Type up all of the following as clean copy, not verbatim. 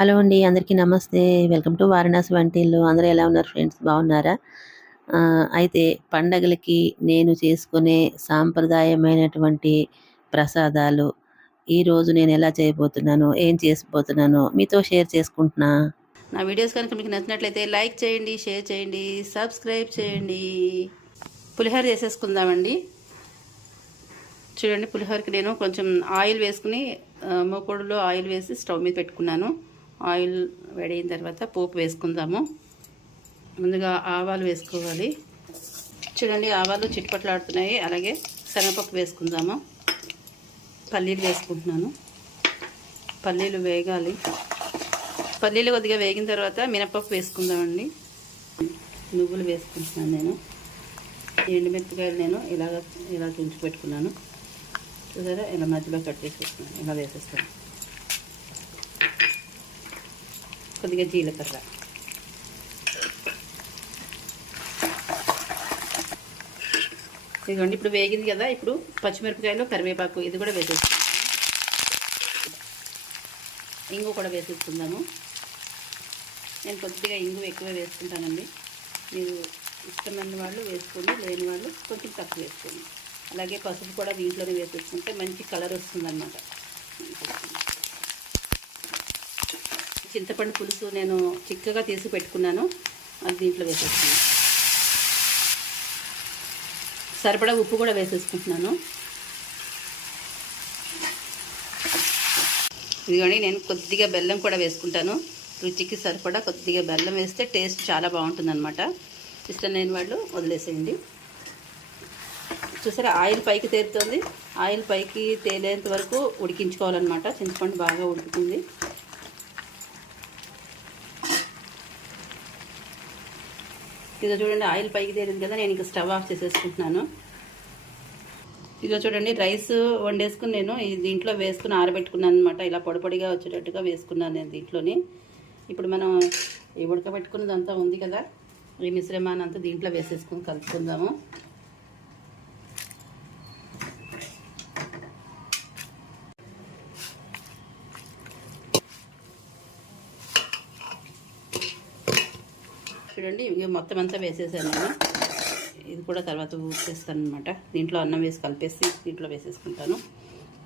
Hello అండి. అందరికీ నమస్తే. వెల్కమ్ టు వారణాసి వంటిల్లు. అందరూ ఎలా ఉన్నారు ఫ్రెండ్స్? బాగున్నారా? అయితే పండగలకి నేను చేసుకునే సాంప్రదాయమైనటువంటి ప్రసాదాలు ఈరోజు నేను ఎలా చేయబోతున్నానో, ఏం చేసుకోబోతున్నానో మీతో షేర్ చేసుకుంటున్నా. నా వీడియోస్ కనుక మీకు నచ్చినట్లయితే లైక్ చేయండి, షేర్ చేయండి, సబ్స్క్రైబ్ చేయండి. పులిహోర చేసేసుకుందామండి. చూడండి, పులిహోరకి నేను కొంచెం ఆయిల్ వేసుకుని మూకుడులో ఆయిల్ వేసి స్టవ్ మీద పెట్టుకున్నాను. ఆయిల్ వేడైన తర్వాత పోపు వేసుకుందాము. ముందుగా ఆవాలు వేసుకోవాలి. చూడండి, ఆవాలు చిట్పట్లాడుతున్నాయి. అలాగే శనగపప్పు వేసుకుందాము. పల్లీలు వేసుకుంటున్నాను. పల్లీలు వేగాలి. పల్లీలు కొద్దిగా వేగిన తర్వాత మినపప్పు వేసుకుందామండి. నువ్వులు వేసుకుంటున్నాను. నేను ఎండుమిరపకాయలు నేను ఇలా తుంచి పెట్టుకున్నాను. చూసారా, ఇలా మధ్యలో కట్ చేసి పెట్టుకున్నాను. ఇలా వేసేస్తాను. కొద్దిగా జీలకర్ర, ఇదిగోండి. ఇప్పుడు వేగింది కదా, ఇప్పుడు పచ్చిమిరపకాయలు, కరివేపాకు ఇది కూడా వేసేసుకుంటాము. ఇంగు కూడా వేసేసుకుందాము. నేను కొద్దిగా ఇంగు ఎక్కువ వేసుకుంటానండి. మీరు ఇష్టమైన వాళ్ళు వేసుకోండి, లేని వాళ్ళు కొంచెం తక్కువ వేసుకోండి. అలాగే పసుపు కూడా దీంట్లోనే వేసేసుకుంటే మంచి కలర్ వస్తుందన్నమాట. చింతపండు పులుసు నేను చిక్కగా తీసి పెట్టుకున్నాను, అది దీంట్లో వేసేసుకున్నాను. సరిపడా ఉప్పు కూడా వేసేసుకుంటున్నాను. ఇదిగోండి, నేను కొద్దిగా బెల్లం కూడా వేసుకుంటాను. రుచికి సరిపడా కొద్దిగా బెల్లం వేస్తే టేస్ట్ చాలా బాగుంటుంది అనమాట. ఇష్టం లేని వాళ్ళు వదిలేసేయండి. చూసారా, ఆయిల్ పైకి తేలుతుంది. ఆయిల్ పైకి తేలేంత వరకు ఉడికించుకోవాలన్నమాట. చింతపండు బాగా ఉడుకుతుంది. ఇదిగో చూడండి, ఆయిల్ పైకి తేలింది కదా, నేను ఇంకా స్టవ్ ఆఫ్ చేసేసుకుంటున్నాను. ఇదిగో చూడండి, రైస్ వండేసుకుని నేను దీంట్లో వేసుకుని ఆరబెట్టుకున్నాను అనమాట. ఇలా పొడి పొడిగా వచ్చేటట్టుగా వేసుకున్నాను నేను దీంట్లోని. ఇప్పుడు మనం ఈ ఉడకబెట్టుకున్నదంతా ఉంది కదా, ఈ మిశ్రమాన్ని అంతా దీంట్లో వేసేసుకుని కలుపుకుందాము. చూడండి, ఇవి మొత్తం అంతా వేసేసాను నేను. ఇది కూడా తర్వాత ఊసేస్తాను అనమాట. దీంట్లో అన్నం వేసి కలిపేసి దీంట్లో వేసేసుకుంటాను.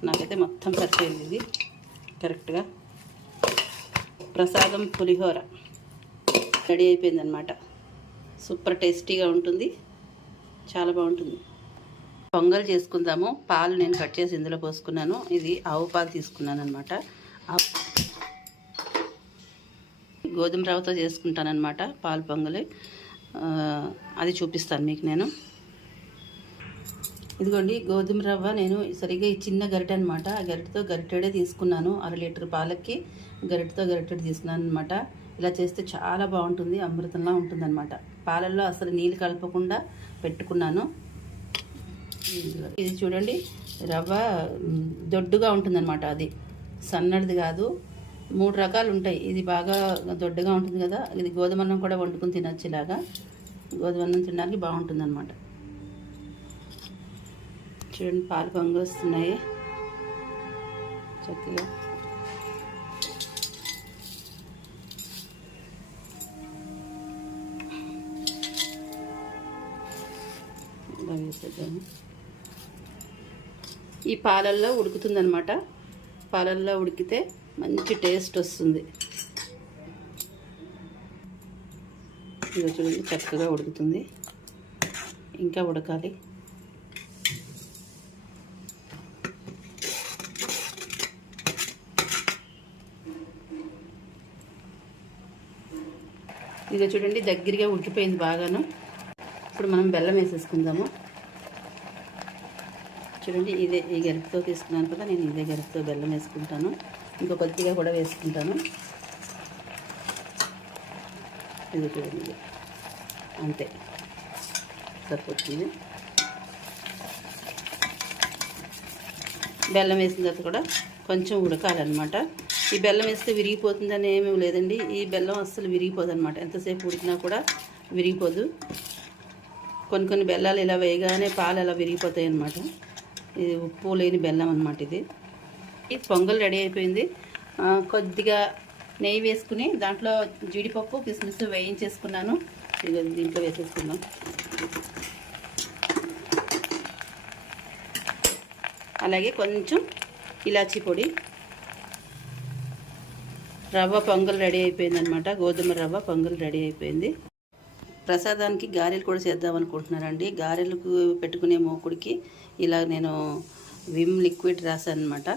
నాకైతే మొత్తం సరిపోయింది ఇది కరెక్ట్గా. ప్రసాదం పులిహోర రెడీ అయిపోయిందనమాట. సూపర్ టేస్టీగా ఉంటుంది, చాలా బాగుంటుంది. పొంగల్ చేసుకుందాము. పాలు నేను కట్ చేసి ఇందులో పోసుకున్నాను. ఇది ఆవు పాలు తీసుకున్నాను అనమాట. గోధుమ రవ్వతో చేసుకుంటానమాట పాలు పొంగలి. అది చూపిస్తాను మీకు నేను. ఇదిగోండి, గోధుమ రవ్వ నేను సరిగ్గా ఈ చిన్న గరిటె అనమాట. ఆ గరిటెతో గరిటెడే తీసుకున్నాను. 1/2 లీటర్ పాలకి గరిటెతో గరిటెడు తీసుకున్నాను అనమాట. ఇలా చేస్తే చాలా బాగుంటుంది, అమృతంలా ఉంటుంది అనమాట. పాలల్లో అసలు నీళ్ళు కలపకుండా పెట్టుకున్నాను. ఇది చూడండి, రవ్వ దొడ్డుగా ఉంటుందన్నమాట. అది సన్నడిది కాదు, 3 రకాలు ఉంటాయి. ఇది బాగా దొడ్డుగా ఉంటుంది కదా, ఇది గోధుమ అన్నం కూడా వండుకుని తినచ్చు. ఇలాగా గోధుమ అన్నం తినడానికి బాగుంటుంది అనమాట. చూడండి, పాలు పొంగి వస్తున్నాయి చక్కగా. ఇలా వేసేద్దాము. ఈ పాలల్లో ఉడుకుతుందన్నమాట. పాలల్లో ఉడికితే మంచి టేస్ట్ వస్తుంది. ఇది చూడండి, చక్కగా ఉడుకుతుంది. ఇంకా ఉడకాలి. ఇది చూడండి, దగ్గరగా ఉడికిపోయింది బాగాను. ఇప్పుడు మనం బెల్లం వేసేసుకుందాము. చూడండి, ఈ గరిటెతో తీసుకున్నాను కదా, నేను ఇదే గరిటెతో బెల్లం వేసుకుంటాను. ఇంకో కొద్దిగా కూడా వేసుకుంటాను. ఇది చూడండి, అంతే సరిపోతుంది. బెల్లం వేసిన తర్వాత కూడా కొంచెం ఉడకాలన్నమాట. ఈ బెల్లం వేస్తే విరిగిపోతుందని ఏమీ లేదండి. ఈ బెల్లం అస్సలు విరిగిపోదు అనమాట. ఎంతసేపు ఉడికినా కూడా విరిగిపోదు. కొన్ని బెల్లాలు ఇలా వేయగానే పాలు అలా విరిగిపోతాయి అన్నమాట. ఇది ఉప్పు లేని బెల్లం అన్నమాట. ఇది పొంగల్ రెడీ అయిపోయింది. కొద్దిగా నెయ్యి వేసుకుని దాంట్లో జీడిపప్పు కిస్మిస్ వేయించేసుకున్నాను. దీంట్లో వేసేసుకుందాం. అలాగే కొంచెం ఇలాచీ పొడి. రవ్వ పొంగల్ రెడీ అయిపోయింది అనమాట. గోధుమ రవ్వ పొంగల్ రెడీ అయిపోయింది. ప్రసాదానికి గారెలు కూడా చేద్దాం అనుకుంటున్నానండి. గారెలకు పెట్టుకునే మూకుడికి ఇలా నేను విమ్ లిక్విడ్ రాశాను అనమాట.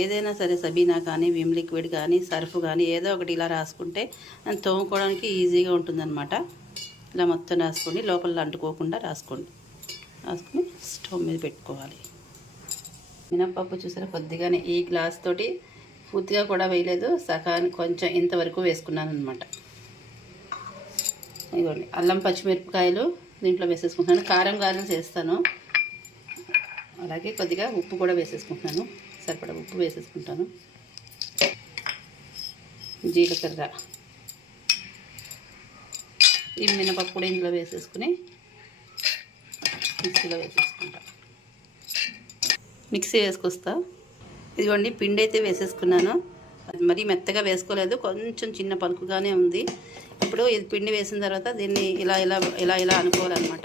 ఏదైనా సరే సబీనా కానీ విమ్ లిక్విడ్ కానీ సర్ఫ్ కానీ ఏదో ఒకటి ఇలా రాసుకుంటే తోముకోవడానికి ఈజీగా ఉంటుందన్నమాట. ఇలా మొత్తం రాసుకోండి, లోపల అంటుకోకుండా రాసుకోండి. రాసుకుని స్టవ్ మీద పెట్టుకోవాలి. మినప్పప్పు చూసారా, కొద్దిగానే ఈ గ్లాస్ తోటి పూర్తిగా కూడా వేయలేదు, సగానికి కొంచెం ఇంతవరకు వేసుకున్నాను అనమాట. ఇదిగోండి అల్లం పచ్చిమిరపకాయలు దీంట్లో వేసేసుకుంటున్నాను. కారం గారెలు చేస్తాను. అలాగే కొద్దిగా ఉప్పు కూడా వేసేసుకుంటున్నాను. సరిపడా ఉప్పు వేసేసుకుంటాను. జీలకర్ర, ఈ మినపప్పు కూడా ఇందులో వేసేసుకుని మిక్సీలో వేసేసుకుంటాను. మిక్సీ వేసుకొస్తా. ఇదిగోండి పిండి అయితే వేసేసుకున్నాను. అది మరీ మెత్తగా వేసుకోలేదు, కొంచెం చిన్న పలుకుగానే ఉంది. ఇప్పుడు ఇది పిండి వేసిన తర్వాత దీన్ని ఇలా ఇలా ఇలా ఇలా అనుకోవాలన్నమాట.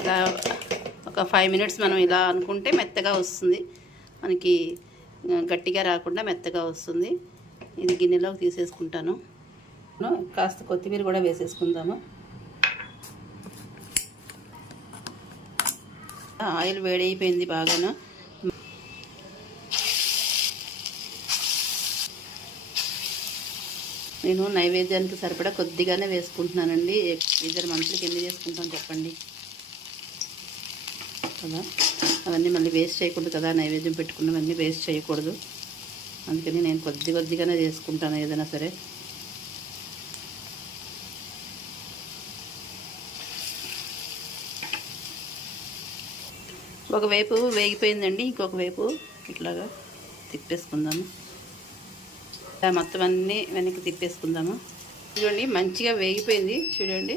ఇలా ఒక 5 minutes మనం ఇలా అనుకుంటే మెత్తగా వస్తుంది. మనకి గట్టిగా రాకుండా మెత్తగా వస్తుంది. ఇది గిన్నెలోకి తీసేసుకుంటాను. కాస్త కొత్తిమీర కూడా వేసేసుకుందాము. ఆయిల్ వేడైపోయింది బాగాను. నేను నైవేద్యానికి సరిపడా కొద్దిగానే వేసుకుంటున్నానండి. 2 మనుషులకి ఎన్ని చేసుకుంటాం చెప్పండి కదా. అవన్నీ మళ్ళీ వేస్ట్ చేయకూడదు కదా, నైవేద్యం పెట్టుకున్నవన్నీ వేస్ట్ చేయకూడదు. అందుకని నేను కొద్దిగానే చేసుకుంటాను ఏదైనా సరే. ఒకవైపు వేగిపోయిందండి, ఇంకొక వైపు ఇట్లాగా తిప్పేసుకుందాము. ఇలా మొత్తం అన్నీ వెనక్కి తిప్పేసుకుందాము. చూడండి మంచిగా వేగిపోయింది చూడండి.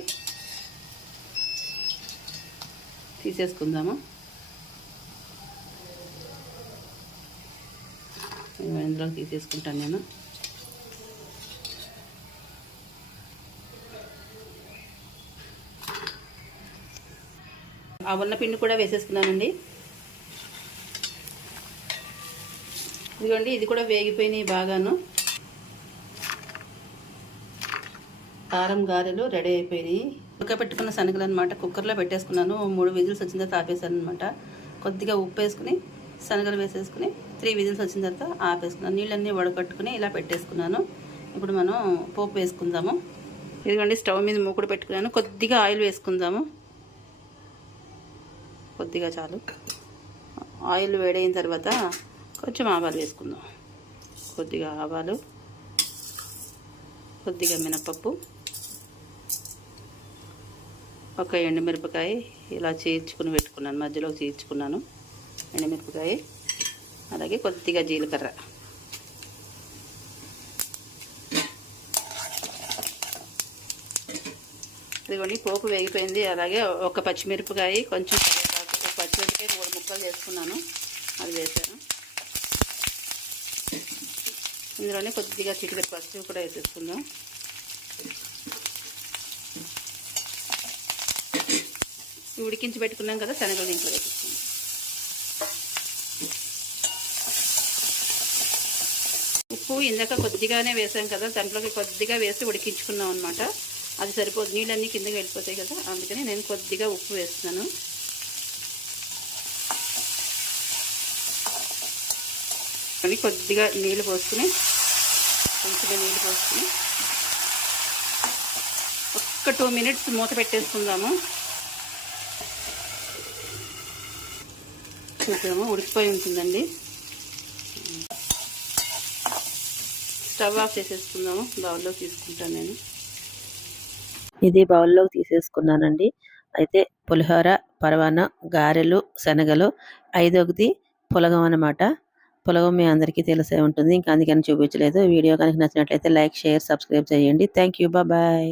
తీసేసుకుందాము. ఇందులో తీసేసుకుంటాను నేను. ఆ ఉన్న పిండి కూడా వేసేసుకున్నానండి. ఇదిగోండి ఇది కూడా వేగిపోయినాయి బాగాను. కారం గారెలు రెడీ అయిపోయినాయి. ఉడకబెట్టుకున్న శనగలు అనమాట కుక్కర్లో పెట్టేసుకున్నాను. 3 విజిల్స్ వచ్చిన తర్వాత ఆపేసాను అనమాట. కొద్దిగా ఉప్పు వేసుకుని శనగలు వేసేసుకుని 3 విజిల్స్ వచ్చిన తర్వాత ఆపేసుకున్నాను. నీళ్ళన్నీ వడకట్టుకుని ఇలా పెట్టేసుకున్నాను. ఇప్పుడు మనం పోపు వేసుకుందాము. ఇదిగోండి స్టవ్ మీద మూకుడు పెట్టుకున్నాను. కొద్దిగా ఆయిల్ వేసుకుందాము. కొద్దిగా చాలు. ఆయిల్ వేడైన తర్వాత కొంచెం ఆవాలు వేసుకుందాం. కొద్దిగా ఆవాలు, కొద్దిగా మినపప్పు, ఒక ఎండుమిరపకాయ ఇలా చీల్చుకుని పెట్టుకున్నాను, మధ్యలో చీల్చుకున్నాను ఎండుమిరపకాయ. అలాగే కొద్దిగా జీలకర్ర, ఇదిగోండి పోపు వేగిపోయింది. అలాగే ఒక పచ్చిమిరపకాయ, కొంచెం కరివేపాకు, ఒక పచ్చిమిరపకాయ 3 ముక్కలు చేసుకున్నాను, అది వేసాను. ఇందులోనే కొద్దిగా చిటికెడు పసుపు కూడా వేసేసుకుందాం. ఉడికించి పెట్టుకున్నాం కదా శనగలు దీంట్లో వేసేసుకుందాం. ఉప్పు ఇందాక కొద్దిగానే వేసాం కదా, దాంట్లోకి కొద్దిగా వేసి ఉడికించుకున్నాం అనమాట. అది సరిపోదు, నీళ్ళన్నీ కిందకి వెళ్ళిపోతాయి కదా, అందుకని నేను కొద్దిగా ఉప్పు వేస్తున్నాను. అని కొద్దిగా నీళ్ళు పోసుకుని, కొంచెం నీళ్ళు పోసుకుని ఒక్క 2 minutes మూత పెట్టేసుకుందాము. చూసాము ఉడికిపోయి ఉంటుందండి. స్టవ్ ఆఫ్ చేసేసుకుందాము. బౌల్లో తీసుకుంటాను నేను. ఇది బౌల్లోకి తీసేసుకున్నానండి. అయితే పులిహోర, పరమాన్నం, గారెలు, శనగలు, 5వది పులగం అనమాట. పులగం మీ అందరికీ తెలిసే ఉంటుంది, ఇంకా అందుకని చూపించలేదు. వీడియో కనుక నచ్చినట్లయితే లైక్, షేర్, సబ్స్క్రైబ్ చేయండి. Thank you. బాయ్.